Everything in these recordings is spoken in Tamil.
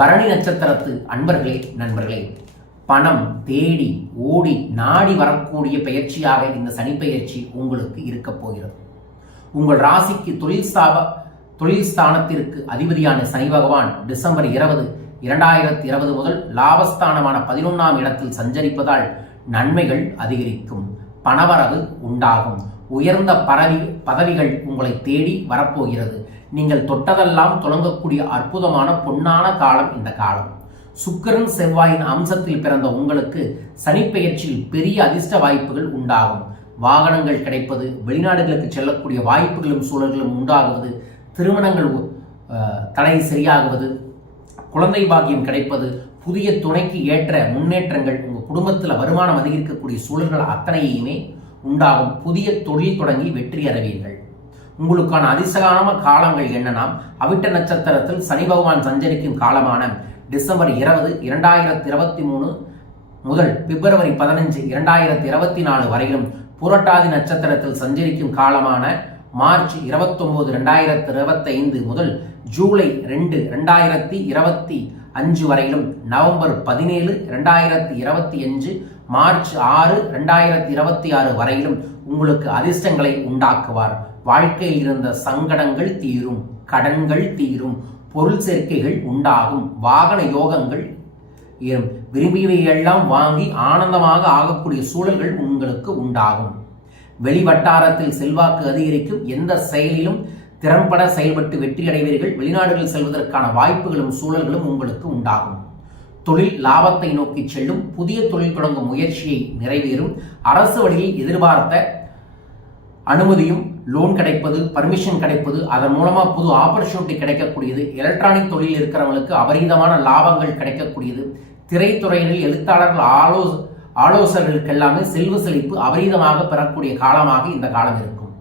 பரணி நட்சத்திரத்து அன்பர்களே, நண்பர்களே, பணம் தேடி ஓடி நாடி வரக்கூடிய பயிற்சியாக இந்த சனி பயிற்சி உங்களுக்கு இருக்க போகிறது. உங்கள் ராசிக்கு தொழில் ஸ்தானத்திற்கு அதிபதியான சனி பகவான் டிசம்பர் 20, 2020 முதல் லாபஸ்தானமான 11ஆம் இடத்தில் சஞ்சரிப்பதால் நன்மைகள் அதிகரிக்கும், பணவரவு உண்டாகும், உயர்ந்த பதவிகள் உங்களை தேடி வரப்போகிறது. நீங்கள் தொட்டதெல்லாம் தொடங்கக்கூடிய அற்புதமான பொன்னான காலம் இந்த காலம். சுக்கிரன் செவ்வாயின் அம்சத்தில் பிறந்த உங்களுக்கு சனிப்பெயர்ச்சியில் பெரிய அதிர்ஷ்ட வாய்ப்புகள் உண்டாகும். வாகனங்கள் கிடைப்பது, வெளிநாடுகளுக்கு செல்லக்கூடிய வாய்ப்புகளும் சூழல்களும் உண்டாகுவது, திருமணங்கள் தடை சரியாகுவது, குழந்தை பாக்கியம் கிடைப்பது, புதிய துணைக்கு ஏற்ற முன்னேற்றங்கள், உங்கள் குடும்பத்தில் வருமானம் அதிகரிக்கக்கூடிய சூழல்கள் அத்தனையுமே உண்டாகும். புதிய தொழில் தொடங்கி வெற்றி அடைவீர்கள். உங்களுக்கான அதிர்ஷ்டமான காலங்கள் என்னன்னா, அவிட்ட நட்சத்திரத்தில் சனி பகவான் சஞ்சரிக்கும் காலமான டிசம்பர் 20, 2023 முதல் பிப்ரவரி 15, 2024 வரையிலும், புரட்டாதி நட்சத்திரத்தில் சஞ்சரிக்கும் காலமான மார்ச் 29, 2025 முதல் ஜூலை 2, 2025 வரையிலும், நவம்பர் 17, 2025 மார்ச் 6, 2026 வரையிலும் உங்களுக்கு அதிர்ஷ்டங்களை உண்டாக்குவார். வாழ்க்கையில் இருந்த சங்கடங்கள் தீரும், கடன்கள் தீரும், பொருள் சேர்க்கைகள் உண்டாகும், வாகன யோகங்கள் ஏறும், விரும்பியவையெல்லாம் வாங்கி ஆனந்தமாக ஆகக்கூடிய சூழல்கள் உங்களுக்கு உண்டாகும். வெளிவட்டாரத்தில் செல்வாக்கு அதிகரிக்கும், எந்த செயலிலும் திறம்பட செயல்பட்டு வெற்றி அடைவீர்கள். வெளிநாடுகள் செல்வதற்கான வாய்ப்புகளும் சூழல்களும் உங்களுக்கு உண்டாகும். தொழில் லாபத்தை நோக்கி செல்லும், புதிய தொழில் தொடங்கும் முயற்சியை நிறைவேறும், அரசு வழியில் எதிர்பார்த்த அனுமதியும் லோன் கிடைப்பது, பர்மிஷன் கிடைப்பது, அதன் மூலமா புது ஆப்பர்ச்சுனிட்டி கிடைக்கக்கூடியது. எலக்ட்ரானிக் தொழில் இருக்கிறவங்களுக்கு அபரீதமான லாபங்கள் கிடைக்கக்கூடியது. திரைத்துறையினில் எழுத்தாளர்கள் ஆலோசகர்களுக்கு எல்லாமே செல்வ செழிப்பு அபரீதமாக பெறக்கூடிய காலமாக இந்த காலம் இருக்கும்.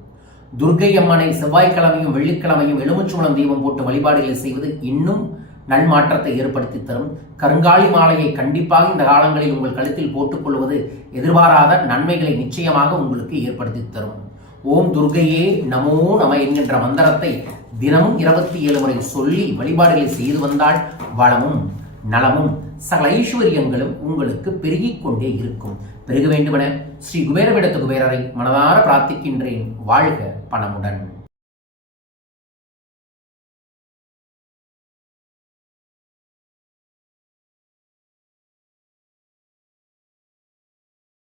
துர்க்கை அம்மனை செவ்வாய்க்கிழமையும் வெள்ளிக்கிழமையும் எலுமிச்சம்பழம் தீபம் போட்டு வழிபாடுகளை செய்வது இன்னும் நன்மாற்றத்தை ஏற்படுத்தி தரும். கருங்காலி மாலையை கண்டிப்பாக இந்த காலங்களில் உங்கள் கழுத்தில் போட்டுக்கொள்வது எதிர்பாராத நன்மைகளை நிச்சயமாக உங்களுக்கு ஏற்படுத்தி தரும். ஓம் துர்க்கையே நமோ நம என்கின்ற மந்திரத்தை தினமும் 27 முறை சொல்லி வழிபாடுகளை செய்து வந்தால் வளமும் நலமும் சகல ஐஸ்வர்யங்களும் உங்களுக்கு பெருகிக் கொண்டே இருக்கும். பெருக வேண்டுமென ஸ்ரீ குபேரவிடத்து குபேரரை மனதார பிரார்த்திக்கின்றேன். வாழ்க பணமுடன்.